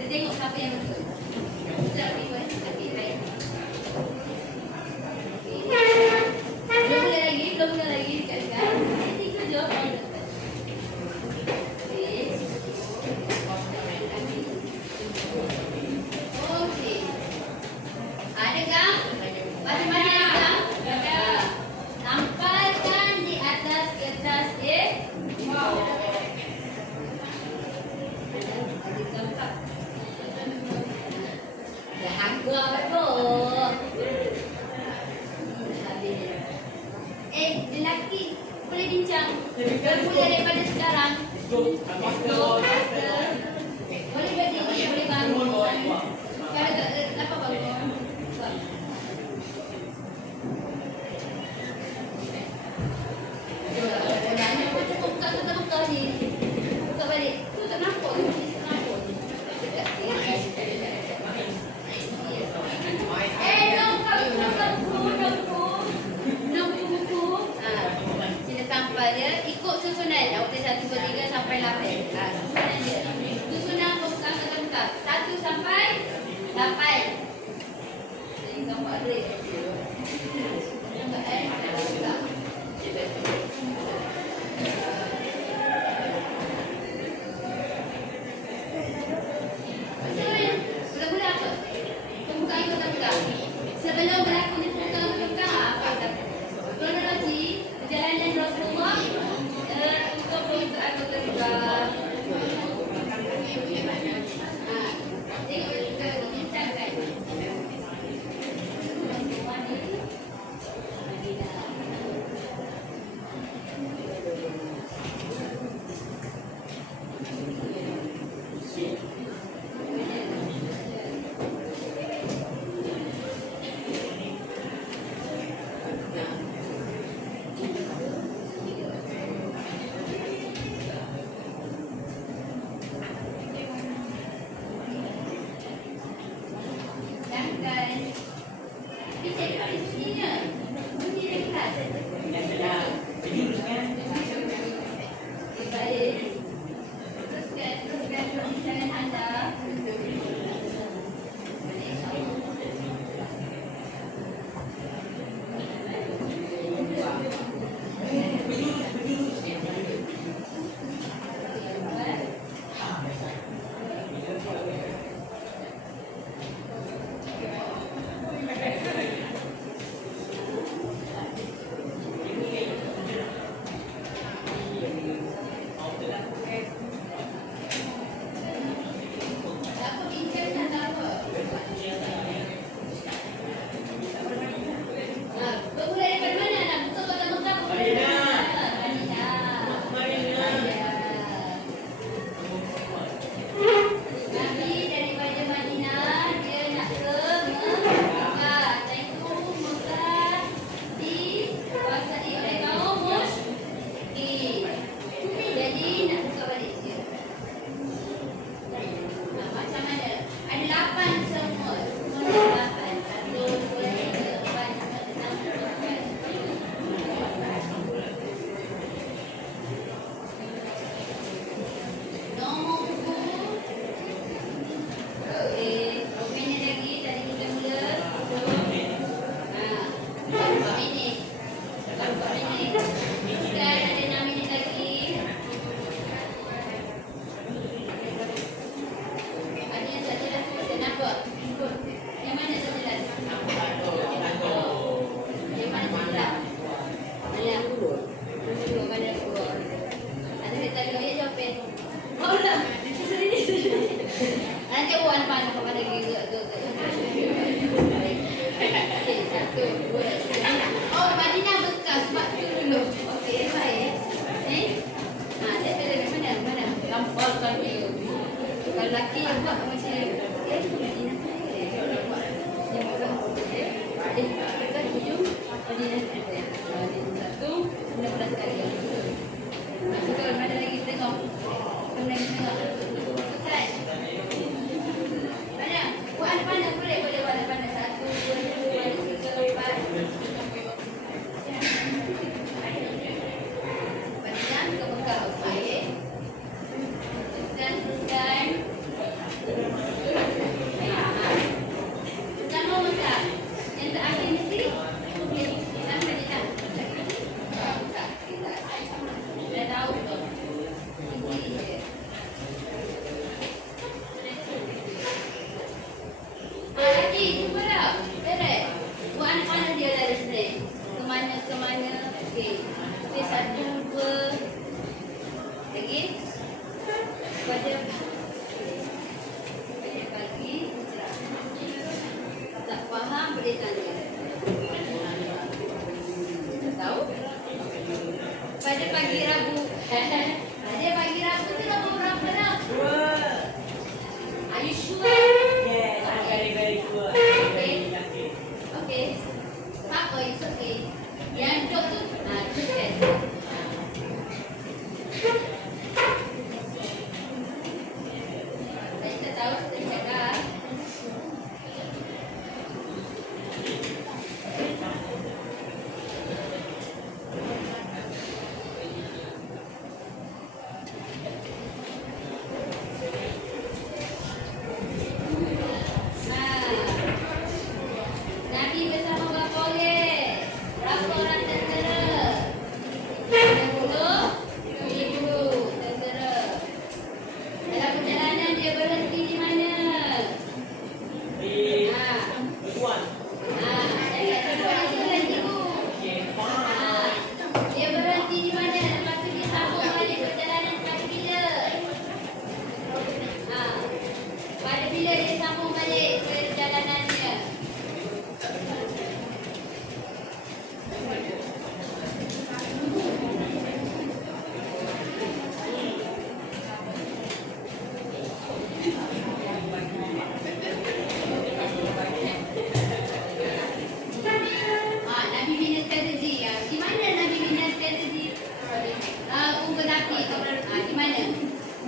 Kita tengok siapa yang betul. Kita lebih baik. Dah harga apa? Lelaki boleh bincang. Bermula daripada sekarang. Boleh berdiri, boleh bangun. Kalau apa bangun? Buka ni. Buka balik. Tu tak nampak tu. Ikut susunan awak 1, 2, 3 sampai 8. Susunan dia. Susunan bukan lengkap. 1 sampai 8. Jadi gambar dia. Sebelum berlakunya pembukaan apa kronologi perjalanan Rasulullah untuk pembukaan kedua. Tengok kita bincangkan. Oh, Madinah bekas sebab tu dulu. Okey, baik. Dia kena mana? Lamparkan dia. Kalau lelaki yang buat macam Madinah. Kita hujung Madinah. Satu, 16 kali. Betul, mana lagi tengok. Selesai. Mana? Buat mana boleh buat mana? 1, 2, 3, 4. Panjang ke bekal. Baik. Teruskan. Jangan mau masak. Yang terakhir mesti sampai di tak. Dah tahu tu. Lagi, cuba tak? Beres. Buat anak-anak dia dari sini. Kemana. Okey. Okey, 1, 2. Lagi. Baca. Banyak lagi. dia tanya. Tahu? Pada pagi Rabu. Pada pagi Rabu tu nombor berapa dah? 2. Are you sure? Yes, I'm very sure. Okay. Okay. Okay. Apa? It's okay. Yang dok tu, tu kan. Saya tak tahu, saya cakap. Nabi bersama berapa orang? Berapa orang tentera? 10,000 tentera. Dalam perjalanan dia berhenti di mana? Di Ha. Tuan. Dia berhenti di mana? Lepas tu dia sambung balik perjalanan pada bila? Pada bila dia sambung balik perjalanannya? Nabi bina strategi. Di mana Nabi bina strategi? Unggun api. Di mana?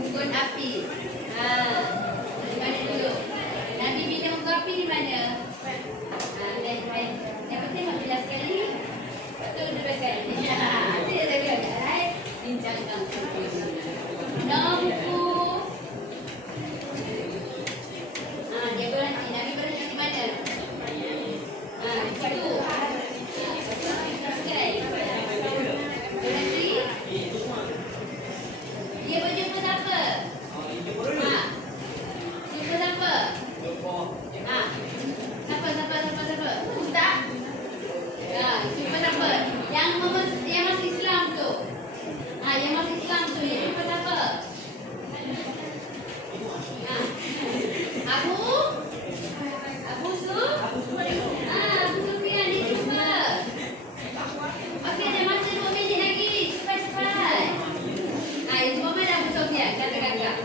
Unggun api. Di mana dulu? Nabi bina unggun api di mana? Yang penting nak jelas sekali. Betul dia pakai. Dia dah biar. Bincangkan. Nombor buku. Dia berhenti. Nabi berhenti di mana? Di situ. Berhenti. Dia berjumpa siapa? Jumpa siapa? Siapa? Ustaz? Jumpa siapa? Yang masih Islam tu. Yang masih Islam tu. Dia jumpa siapa? Abu Sufyan dia jumpa. Okey, ada masa 2 minit lagi. Cepat. Itu momen Abu Sufyan. Kata kakak.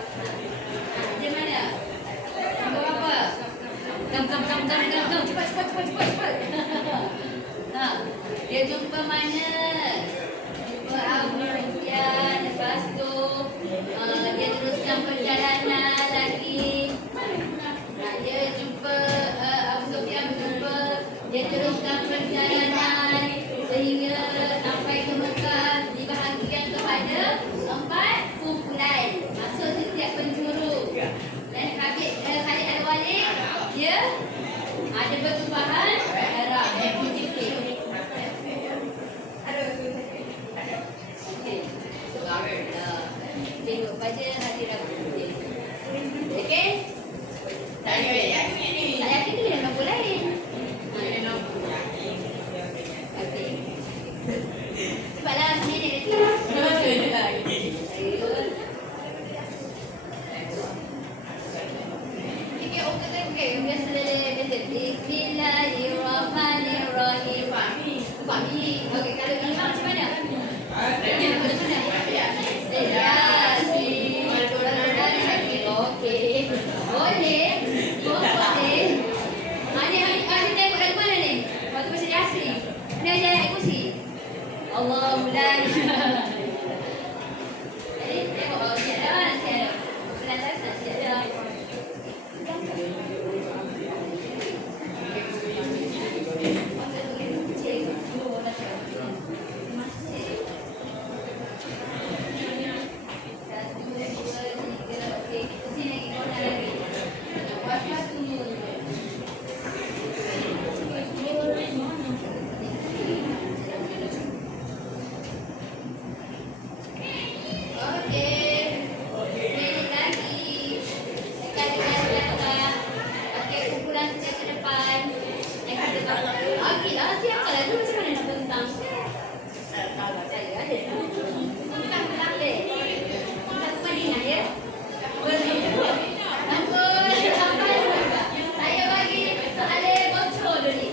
Macam mana? Nombor berapa? Gam. Cepat. Dia jumpa mana? Jumpa Abu Sufyan. Lepas tu dia teruskan perjalanan lagi. Dia jumpa Abu Sufyan berjumpa. Dia teruskan perjalanan sehingga sampai ke Mekah, dibahagikan kepada 4 kumpulan. Maksud setiap penjuru. Dan Khalid Al-Walid dia ada pertumpahan darah. Okey. Tengok pada hari Rabu. Okey? Tak yakin tu dia nombor lain. Okey. Cepatlah, seminit lagi. Okey, biasa betul. Bismillahirrahmanirrahim. Fahmi. Okey, kalau imam macam mana? Yasin. Okey. Boleh. Ni tengok lagu mana ni? Waktu baca Yasin. Ni ajar ayat kursi. Allahu la ilaha. Tengok siap dah. Siap dah. Saya bagi soalan bocor dulu.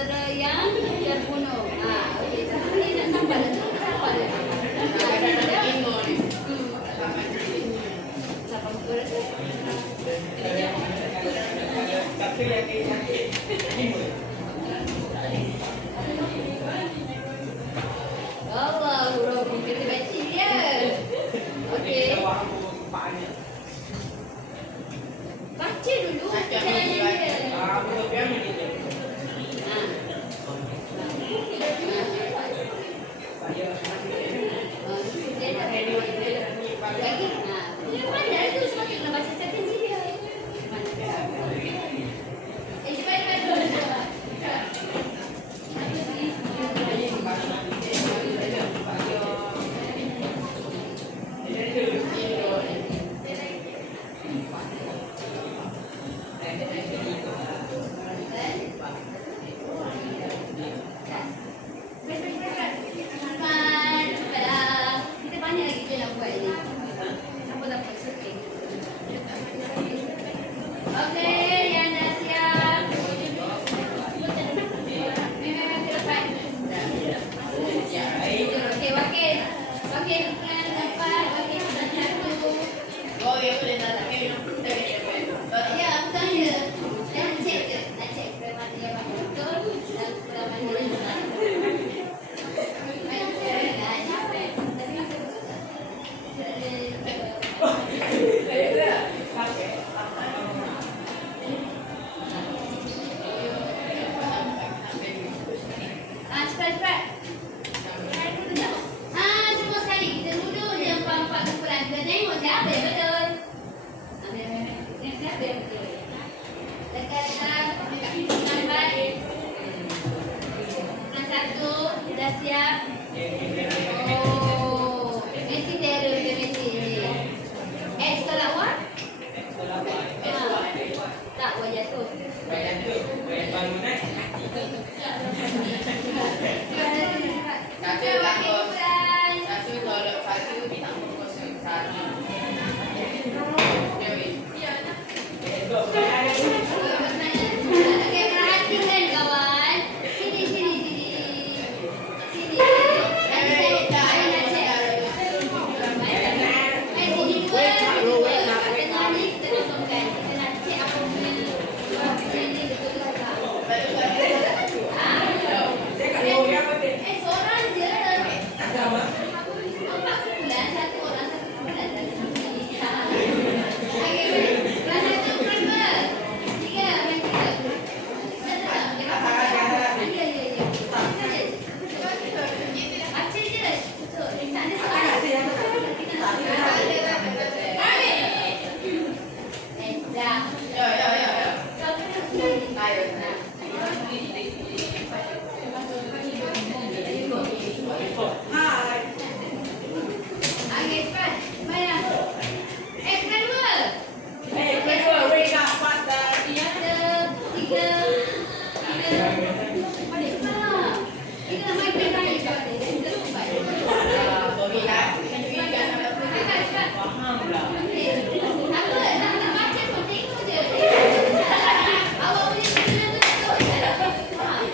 saudara yang terbunuh. Okey. Ini nak sampai dah tu. Sampai dah. Sampai muka dah tu. Tapi yang dia cantik. Allah, Rabbi kita baca dia. Okey. Baca dulu jalan dia. Lagi. Pandai tu sebab kita nak baca strategi dia. Cepat. Kita banyak lagi je nak buat ni. Apa tak apa, okey. Okey, yang dah siap. Memang lepas. Okey, wakil. Wakil bukan dapat. Wakil bukan satu. Oh, ya boleh tak? Ya, betul je. Nak cek je. Nak cek mana yang betul dan mana yang salah. Cepat. Semua sekali kita duduk je 4 kumpulan. Kita tengok siapa yang betul. Siapa yang betul. Dekat gambar. Yang satu dah siap. Oh, Messi terror ke Messi ni. Salah awak? Tak, awak jatuh. Okey, perhatikan kawan. Sini. Sini. Saya nak cek. Sini dua. Tengah ni kita kosongkan. Kita nak cek apa punya. Sini betul ke tak? Seorang je. 4 kumpulan, 1 orang 1 kumpulan. Okey, kelas 1 berapa? 3, main 3. Baca je. Betul. Tak ada soalan. Dah. Okey, cepat. Maya. Kedua. Tiga. Kita nak main main lagi cepat. Kita cepat. Cepat. Apa? Nak baca pun tengok je. Awak boleh tulis betul.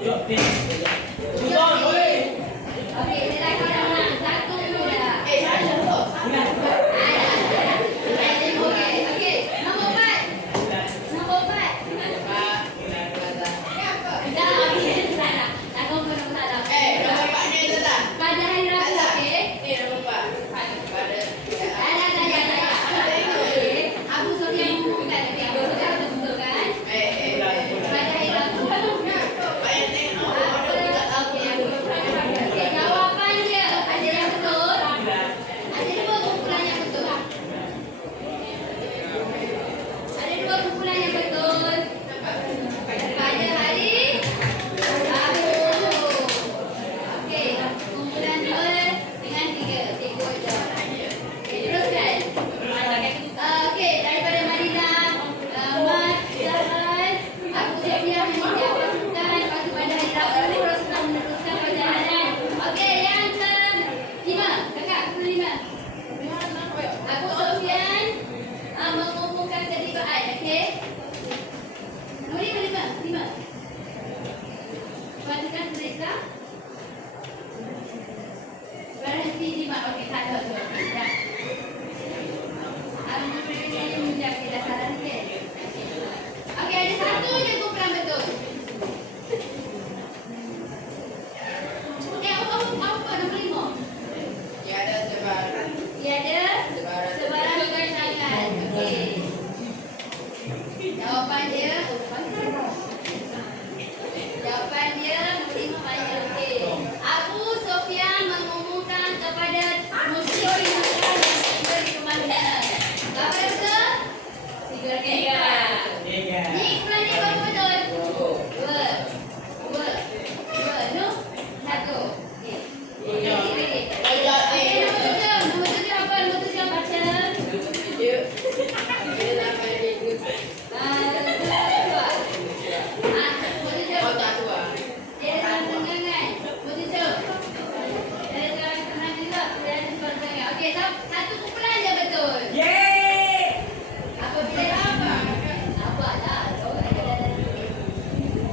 Sudah, boleh. Okey, lelaki dah menang. Satu dah. Saya dulu. Okey, nombor 4. Nombor 4. Dah, okey, salah. Tak nombor salah. Nombor 4 ni tu tak? Pada hari Rabu, okey? Ni nombor 4. Pada Okey. Abu Sofyan mengumumkan. Okey, Abu Sofyan tentukan. Pada hari Rabu. Okey, jawapan dia ada yang betul. Ada dua kumpulan yang betul. Ada dua kumpulan yang betul. Pada hari Rabu. Okey, kumpulan 2 dengan 3. Ikut jawapannya. Okey, teruskan. Okey, daripada Madinah, Mat, Zahran, Abu Sufyan meninjau pasukan. Lepas tu pada hari Rabu, Rasulullah meneruskan perjalanan. Okey, yang ke-5. Kakak, ke-5. Abu Sufyan mengumumkan ketibaan. Okey. Nombor 5. 5. Pasukan mereka berhenti di Mat. Okey, tak ada. Okey, dah. Sekejap, kita dah salah sikit. Okey, ada satu je kumpulan betul. Okey, apa nombor 5? Dia ada sebarang. Dia ada sebarang kekangan. Okey. Jawapan dia nombor 5 banyak. Okey. Abu Sufyan mengumumkan kepada musyrikin Mekah yang berada di Madinah. Berapa yang betul? 3. Ni kumpulan ni berapa betul? 2. No? 1. Okey. Okey, nombor 7 apa? Nombor 7 baca. Dia nama dia good. Oh, tak tua. Dia ada sebarang tenggangan. Nombor 7. Dia ada sebarang tenggangan juga. Dia ada sebarang tenggangan. Okey, satu kumpulan je betul.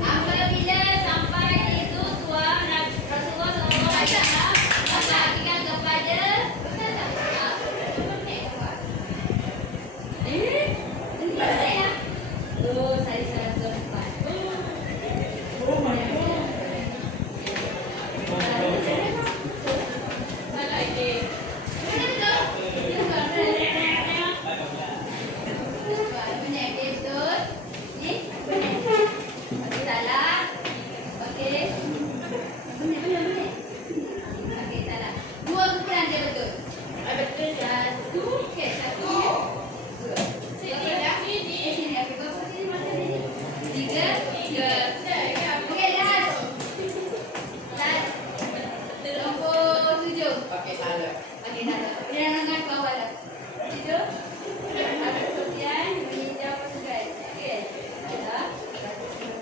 Apabila sampai di tujuan Rasulullah SAW membagikan kepada saya. Oh, saya salah tempat. Pakai salah. Okey, dah. Dia dengan bawah dah. Itu. Abu Sufyan meninjau pasukan. Okey. Dah.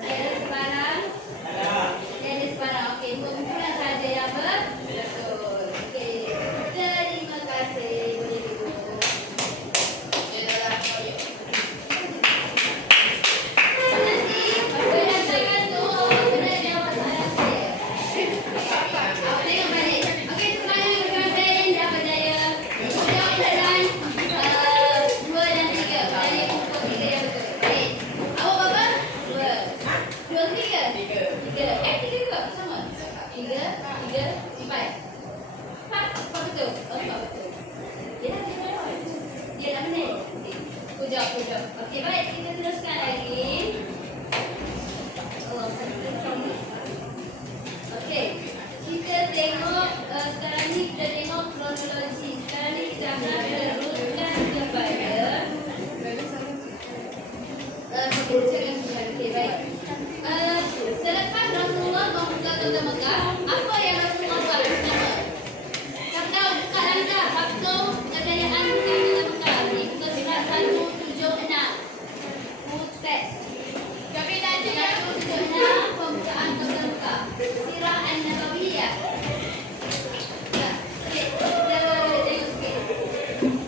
Dia ada sebarang. Dia ada sebarang. Okey, dua kumpulan saja yang betul. Okey. Terima kasih. Boleh duduk. Dia dalam proyek. Nanti berdasarkan tu awak kena jawab soalan saya. Awak tengok balik. Okey, sekarang bersama saya Linda Berjaya. Jawab soalan 2 dan 3. Dari pukul 3 yang betul. Baik. Awak berapa? 2. 2 ke 3? 3. 3. 3 juga sama. 3, 4. 4 betul. Oh, 4 betul. Dia dah jawab. Dia dah menang. Kujap. Okey, baik. Kita teruskan lagi. Oh, okey. Kita tengok sekarang ni kita tengok kronologi. Sekarang ni kita akan teruskan kepada okey, baik. Selepas Rasulullah membuka kota Mekah, apa yang Rasulullah buat pertama? Kata buka langkah waktu kejayaan buka kota Mekah. Di muka surat 176. Food test. Kami tadi 176 pembukaan kota Mekah. Sirah An-Nabawiyah. Ya. Okey, kita tengok sikit.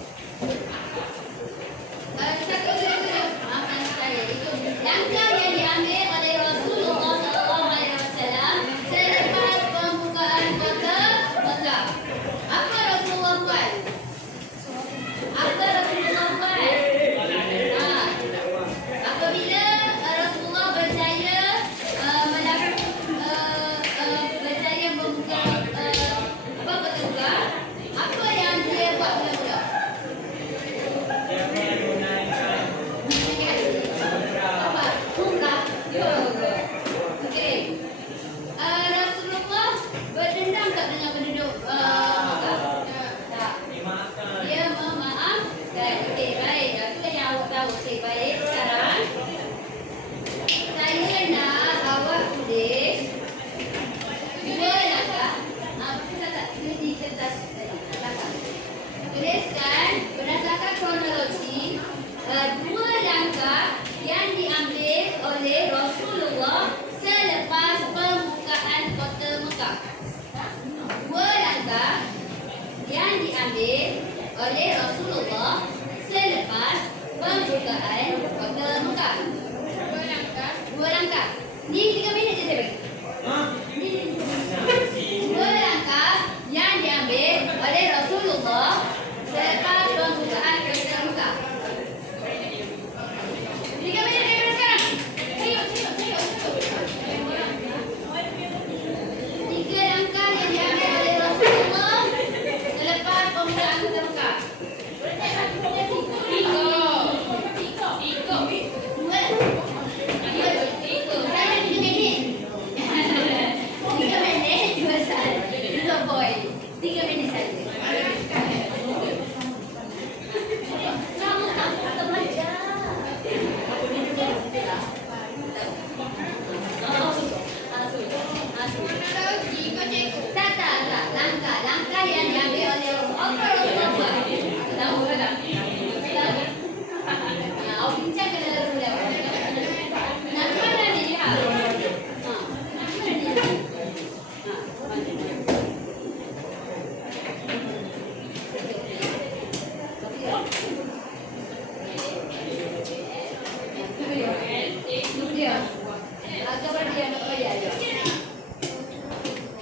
ya, ya.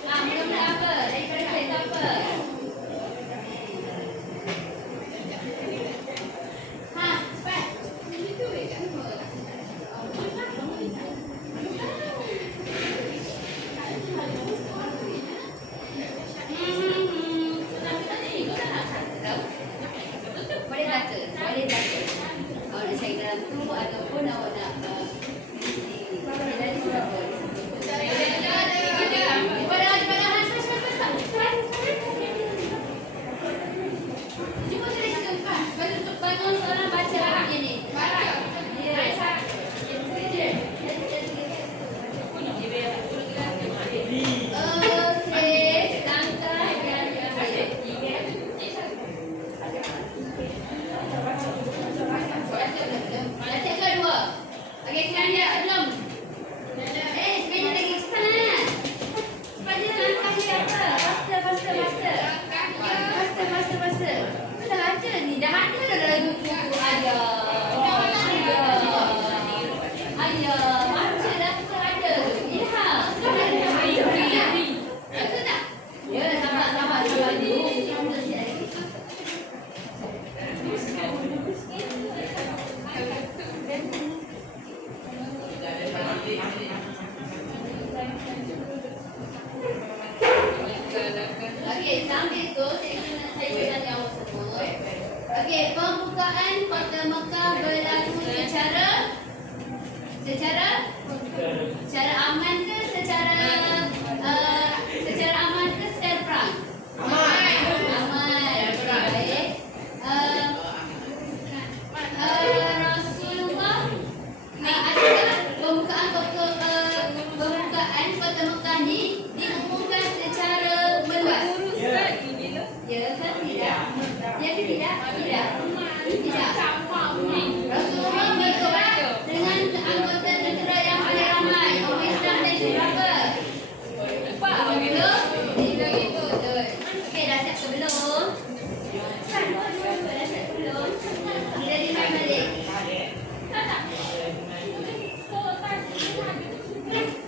Mula-mula apa? Daripada kereta apa? Cepat. Boleh baca, boleh baca. Awak nak cari dalam tu ataupun awak nak dari berapa? Jumpa dari tempat. Bangun orang baca apa ni? Okey, langkah yang terakhir. Baca kedua. Okey, sekarang dia belum. Sebenarnya lagi cepat. Cepat je langkah dia apa? Faster. Dah ada ni, dah ada dalam buku. Ayah, baca dah tu ada. Ilham. Betul tak? Ya, sabar dulu. Okey, sambil tu saya tanya awak semua. Okey, pembukaan Kota Mekah berlaku secara aman ke secara aman ke secara perang? Aman. Baik. Rasulullah adakah pembukaan Kota Mekah ni diumumkan secara meluas? Ya ke tidak? Ya ke tidak? Tidak. Rasulullah berkhutbah dengan anggota tentera yang paling ramai. Orang Islam dan berapa? 30. Betul. Okey, dah siap ke belum? Dah siap ke belum? Kita dengar balik.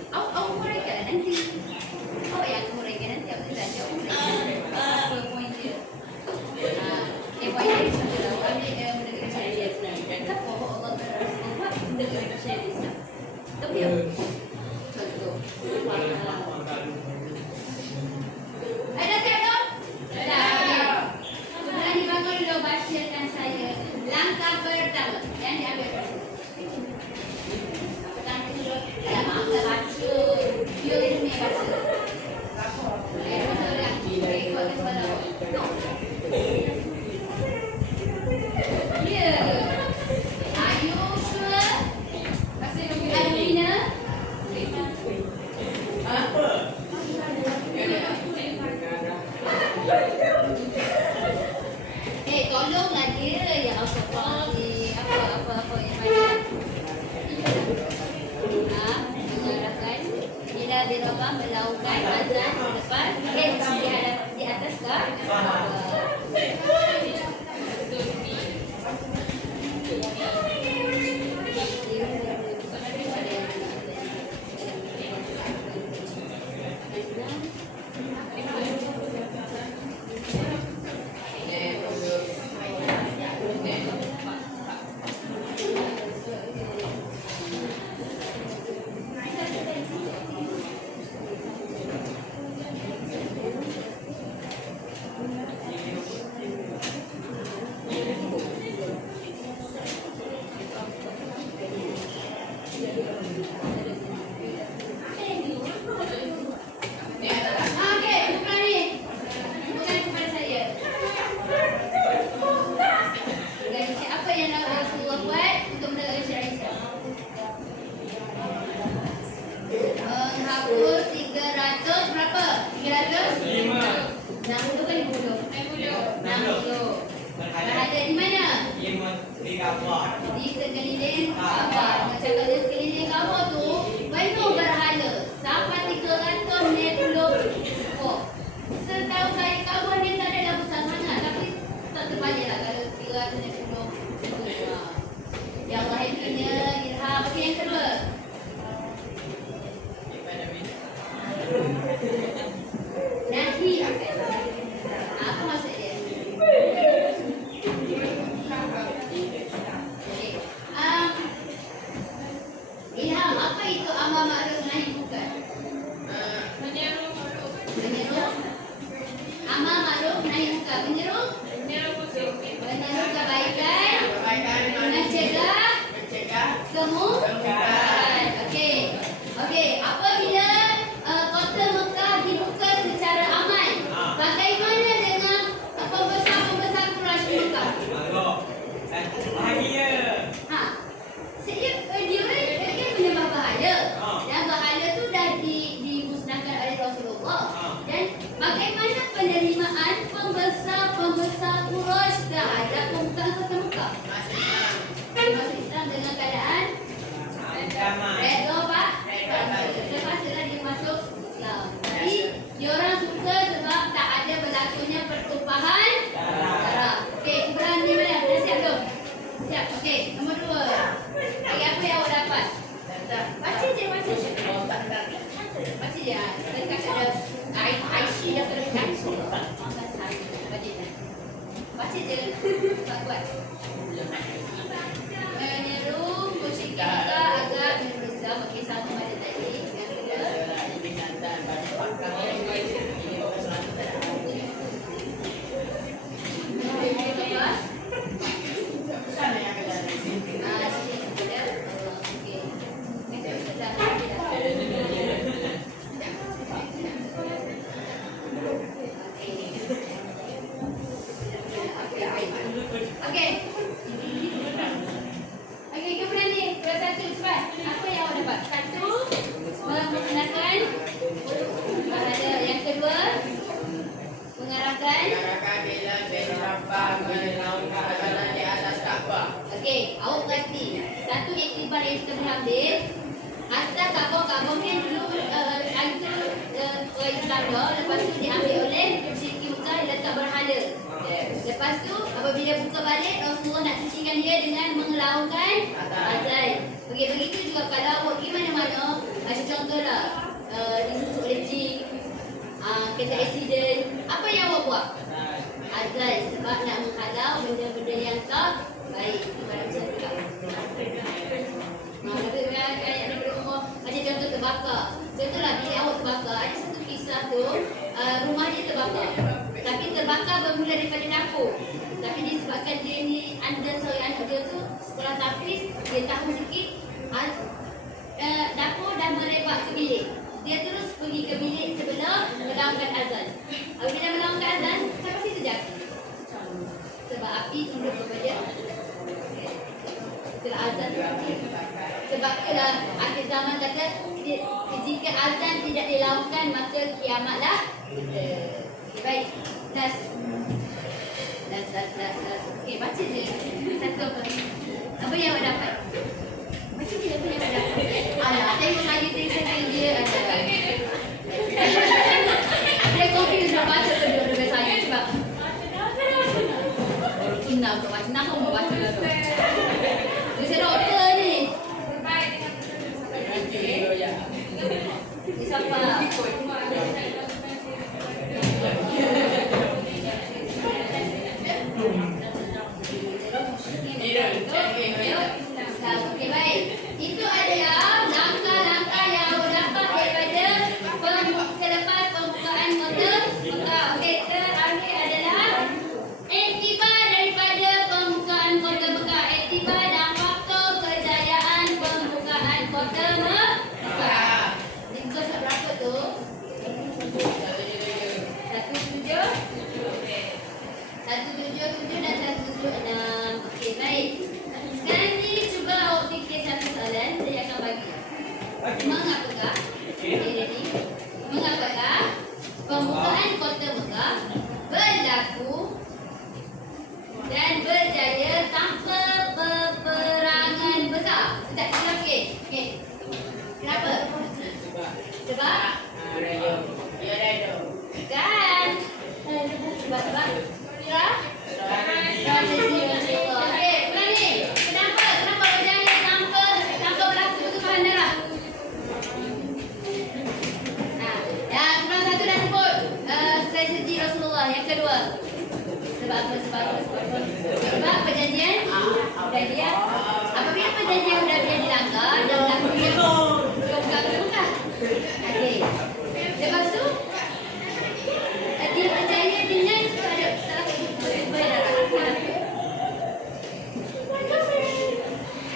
Awak huraikan nanti. Awak yang huraikan nanti. Awak tidak jawab huraikan. Apa poin dia? Poin dia sudah awak ambil benda kena cari. Kata Allah Rasulullah benda kena cari. Tapi contoh. Dah siap belum? Dah. Berani bangun dulu bacakan saya. Langkah pertama yang diambil. Maaf tak baca. Dia ni baca. Betul tak? Ikut kepada awak. Ya. Are you sure? Alvina? Tolonglah dia. Ya Allah. Apa yang macam mengarahkan bila dirabah melakukan azan selepas di atas kah? Nahi akan. Apa maksud dia? Okey. Ilham, apa itu amar ma'ruf nahi munkar? Menyeru. Amar ma'ruf nahi munkar. Menyeru kebaikan, mencegah kemungkaran. Okey. Okey, apabila kota Mekah dibuka secara aman, bagaimana dengan pembesar-pembesar Quraisy Mekah? Bahagia. Ha. Dia kan menyembah berhala. Dan berhala tu dah dimusnahkan oleh Rasulullah. Dan bagaimana penerimaan pembesar-pembesar Quraisy terhadap pembukaan kota Mekah? Masuk Islam dengan keadaan redha, Pak. Terpaksalah dia masuk Islam. Tapi diorang suka sebab tak ada berlakunya pertumpahan darah. Okey, berani mana? Dah siap belum? Siap. Okey, nombor 2. Bagi apa yang awak dapat? Baca je. Baca je. Tadi kakak ada IC dah terdekat. Baca je. Tak kuat. Menyeru musyrikin agar memeluk Islam. Okey, sama macam tadi. Yang kedua. Okey, kemudian ni satu cepat. Apa yang awak dapat? Satu, menggunakan ada. Yang kedua, mengarahkan. Okey, awak berhati. Satu iktibar yang kita boleh ambil. Atas Kaabah ni dulu itu orang Islam dah. Lepas tu diambil oleh musyrikin Mekah letak berhala. Lepas tu apabila buka balik, Rasulullah nak cucikan dia dengan mengelaukan azan. Begitu juga kalau awak pergi mana-mana, macam contohlah disusuk oleh jin, kena accident, apa yang awak buat? Azan, sebab nak menghalau benda-benda yang tak baik. Ibarat macam tu lah. Ayat daripada umur, macam contoh terbakar. Contohlah bila awak terbakar, ada satu kisah tu, rumah dia terbakar. Tapi terbakar bermula daripada dapur. Tapi disebabkan dia ni ada seorang anak dia tu sekolah tahfiz, dia tahu sikit, dapur dah merebak ke bilik. Dia terus pergi ke bilik sebelah melaungkan azan. Apabila melaungkan azan, siapa sih terjatuh? Sebab api tunduk kepada itulah azan. Sebab itulah akhir zaman kata jika azan tidak dilaungkan maka kiamatlah. Okay, baik. Das. Okey, baca je. Satu apa? Apa yang awak dapat? Baca je apa yang awak dapat. Alah, tengok lagi tulisan dia ada. Dia confused nak baca tu dia dengan saya sebab baru kenal tu baca. Nak mau baca dulu. Dia doktor ni. Siapa? Okey, baik. Itu adalah langkah-langkah yang awak dapat daripada selepas pembukaan kota Mekah. Okey, terakhir adalah iktibar daripada pembukaan kota Mekah. Iktibar dan faktor kejayaan pembukaan kota Mekah. Ini bukan surat berapa tu? 177 dan 176. Okey, baik. Sekarang ni cuba awak fikir satu soalan saya akan bagi. Mengapakah? Ready? Mengapakah pembukaan kota Mekah berlaku dan berjaya tanpa peperangan besar? Sekejap, kita fikir. Okey. Kenapa? Sebab? Kan? Sebab? Kira? Strategi Rasulullah. Okey, ulang ni. Kenapa berjaya tanpa berlaku ketumpahan darah? kedua. Sebab apa? Sebab perjanjian Hudaibiyah. Apabila perjanjian Hudaibiyah dilanggar dan berlakunya bukan. Okey. Lepas tu dia percaya dengan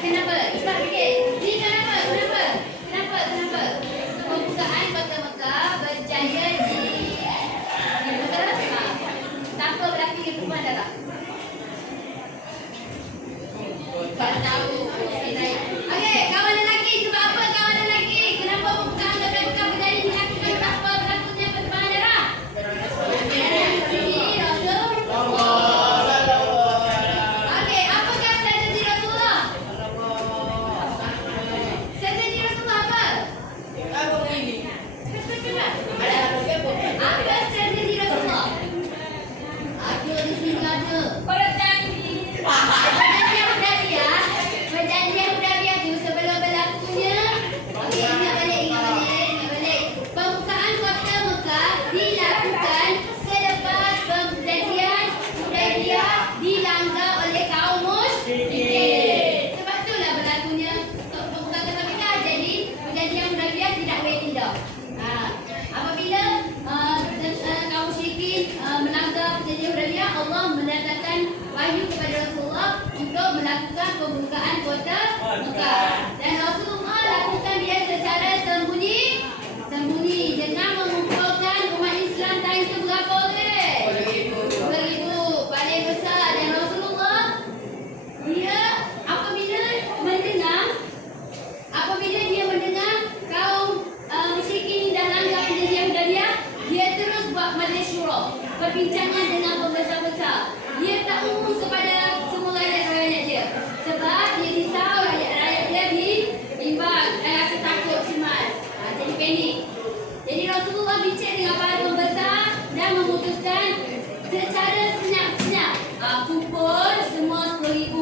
kenapa? Sebab okey. Ni kenapa? Pembukaan kota Mekah berjaya di Mekah tanpa berlakunya perubahan darah. Tak tahu. Okey, kawan lelaki, sebab apa kawan lelaki? Kenapa pembukaan kota Mekah berjaya dilakukan tanpa berlakunya perubahan darah? Okey, apakah strategi Rasulullah? Strategi Rasulullah apa? Apa ini? Ada Apa strategi Rasulullah? Ada di sini ada. Perjanjian Hudaibiyah tu sebelum berlakunya. Okey, ingat balik. Pembukaan kota Mekah dilakukan selepas perjanjian Hudaibiyah dilanggar oleh kaum musyrikin. Sebab itulah berlakunya pembukaan kota Mekah. Jadi perjanjian Hudaibiyah tidak boleh tindak. Apabila kaum musyrikin melanggar perjanjian Hudaibiyah, Allah mendatangkan wahyu kepada Rasulullah untuk melakukan pembukaan kota Mekah. Dan Rasulullah lakukan dia secara sembunyi dengan mengumpulkan umat Islam time tu berapa orang? 2,000. Paling besar. Dan Rasulullah dia apabila dia mendengar kaum musyrikin dah langgar perjanjian Hudaibiyah, dia terus buat majlis syura, perbincangan dengan pembesar-besar. Dia tak umum kepada semua rakyat-rakyat dia. Sebab dia risau rakyat-rakyat dia diimbang dan rasa takut cemas. Jadi panik. Jadi Rasulullah bincang dengan para pembesar dan memutuskan secara senyap-senyap. Kumpul semua 10,000.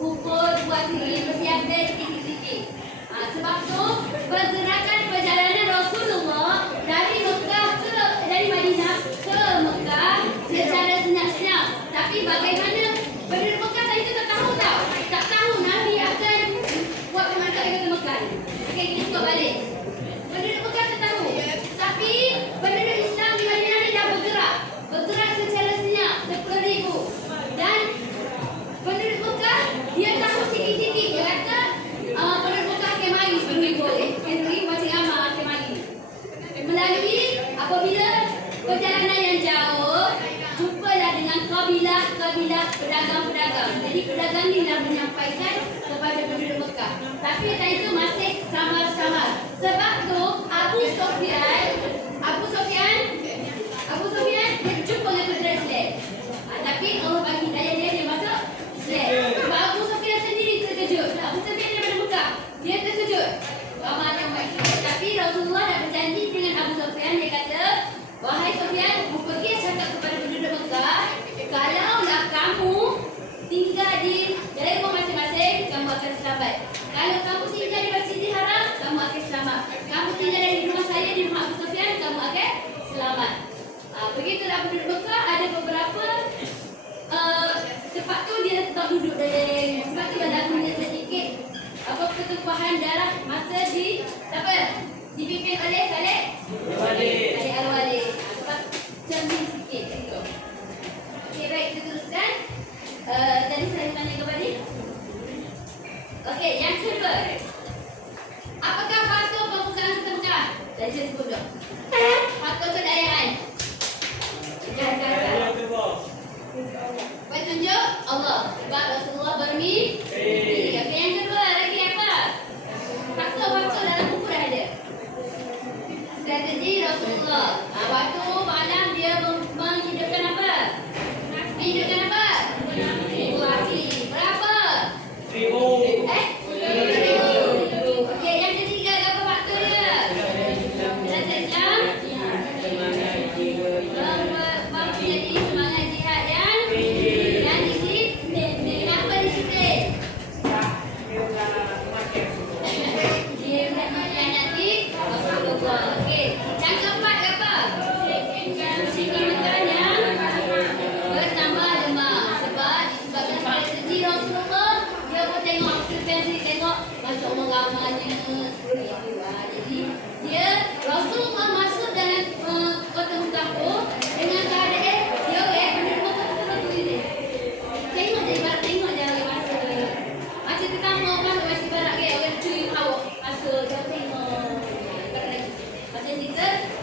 Kumpul buat sendiri persiapan sikit-sikit. Sebab tu pergerakan perjalanan Rasulullah dari Madinah ke Mekah secara senyap-senyap. Tapi bagaimana penduduk Mekah tadi tu tak tahu tau. Tak tahu Nabi akan buat pemakaman ke Mekah. Okey, kita buka balik. Penduduk Mekah tak tahu. Tapi penduduk Islam di Madinah ni dah bergerak secara senyap 10,000. Dan penduduk Mekah dia tahu sikit-sikit. Dia kata penduduk Mekah akan mari 10,000 macam ramai akan mari. Melalui apabila perjalanan yang jauh, jumpalah dengan kabilah pedagang-pedagang. Jadi pedagang ni dah menyampaikan kepada penduduk Mekah. Tapi tadi itu masih samar-samar. Sebab tu Abu Sufyan dia jumpa dengan tentera Islam. Tapi Allah bagi hidayah dia masuk Islam. Sebab Abu Sufyan sendiri terkejut. Abu Sufyan daripada Mekah. Dia terkejut. Ramai umat Islam. Tapi Rasulullah dah berjanji dengan Abu Sufyan. Dia kata, wahai Sufyan, pergi cakap kepada penduduk Mekah, kalaulah kamu tinggal di rumah masing-masing, kamu akan selamat. Kalau kamu tinggal di Masjidil Haram, kamu akan selamat. Kamu tinggal di rumah saya, di rumah Abu Sufyan, kamu akan selamat. Begitulah penduduk Mekah. Ada beberapa tempat tu dia tetap duduk dari. Sebab tu berlakunya sedikit pertumpahan darah masa dipimpin oleh Khalid Al-Walid. Sebab canggih sikit gitu. Okey, baik, kita teruskan. Tadi saya tanya kepada. Okey, yang kedua. Apakah faktor pembukaan kota Mekah? Tadi saya sebut dah. Faktor kedayaan. Petunjuk Allah. Sebab Rasulullah bermimpi. Okey, yang kedua lagi apa? Faktor-faktor dalam buku dah ada. Strategi Rasulullah. Waktu malam dia menghidupkan apa? Menghidupkan apa? 1,000 api. Berapa? 1,000. 1,000. Okey, yang ketiga apa faktor dia? Strategi mempunyai semangat jihad yang disiplin. Kenapa disiplin? Dia nak mengkhianati Rasulullah. Okey, yang keempat apa? Musyrikin Mekah yang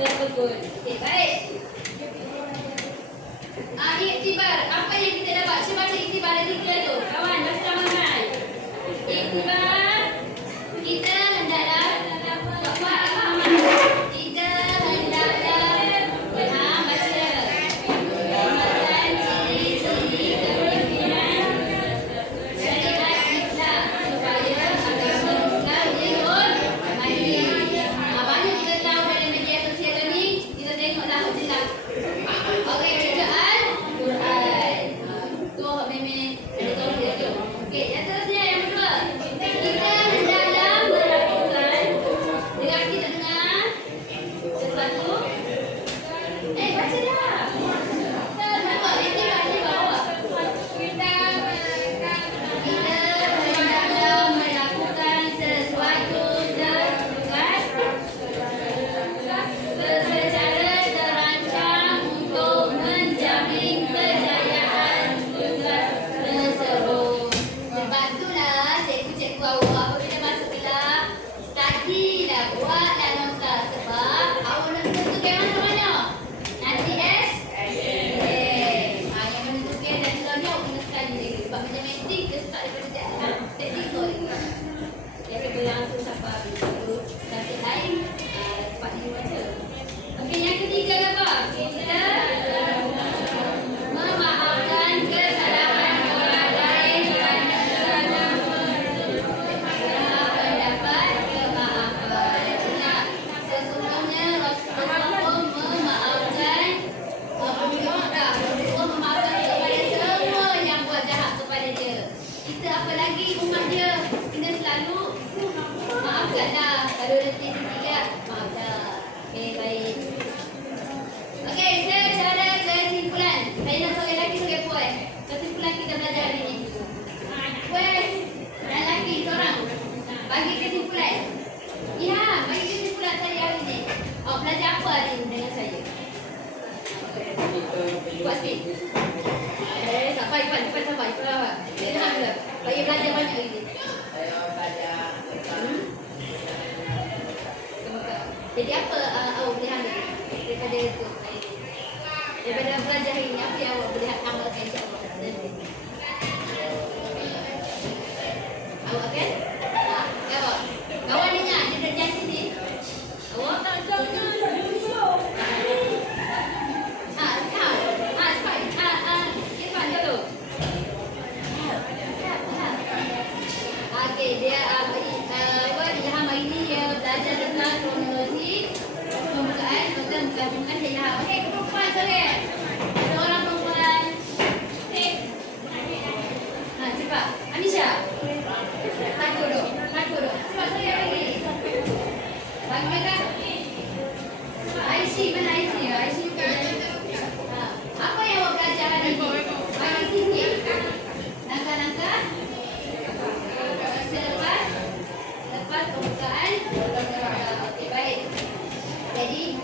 Betul. Okey, baik. Iktibar. Apa yang kita dapat? Cuba baca iktibar ada 3 tu. Kawan, baca ramai-ramai. Iktibar. Kita hendaklah buat apa? Kita hendaklah faham baca. Mengamalkan ciri-ciri kepemimpinan syariat Islam supaya agama Islam menurun maju. Banyak kita tahu dalam media sosial ni, kita tengoklah jelas. Okey, kita Al-Quran. Tu memang ada tahu dia tu. Okey, yang seterusnya yang kedua. Kita hendaklah melakukan dengar kita dengar sesuatu. Baca dah. Nampak ini bawah. Kita hendaklah melakukan sesuatu secara terancang untuk menjamin kejayaan tugas tersebut. Sebab itulah cikgu-cikgu awak apabila masuk kelas, studylah, buatlah nota. Sebab awak nak tentukan mana-mana. Nanti yang menentukan dan selalunya awak kena study lagi. Sebab matematik dia start daripada teknikal lagi. Daripada langsung sampai habis itu. Subjek lain cepat dia baca. Okey, yang ketiga apa? Kita memaafkan kesalahan orang lain kerana mendapat kemaafan. Ingat, sesungguhnya Rasulullah memaafkan Rasulullah memaafkan kepada semua yang buat jahat kepada dia. Kita apa lagi umat dia, kita selalu maafkanlah. Kalau letih sikit, maaflah. Okey, baik. Okey, secara kesimpulan, saya nak seorang lelaki sebagai puan. Kesimpulan kita belajar hari ini. Puan dan lelaki seorang bagi kesimpulan. Ya, bagi kesimpulan saya hari ini. Belajar apa hari ini dengan saya? Buat sikit. Sampai cepat sampai. Bagi belajar banyak hari ini. Jadi apa awak boleh ambil daripada itu? Daripada belajar hari ini, apa yang awak boleh amalkan insya-Allah? Awak kan? Awak. Kawan dengar, dia kerja sini. Awak tak jangan. Cepat. Irfan dulu. Okey, dia Ilham hari ni dia belajar tentang kronologi pembukaan bukan saya Ilham. Okey, perempuan sorry. Seorang perempuan. Cepat. Amisha. Hancur dulu. Cepat sorry hari ni. Bagi mereka. Aisyah, mana Aisyah? Aisyah. Apa yang awak belajar hari ni? Bagi sikit. Langkah-langkah. Lepas pembukaan. Okey, baik. Jadi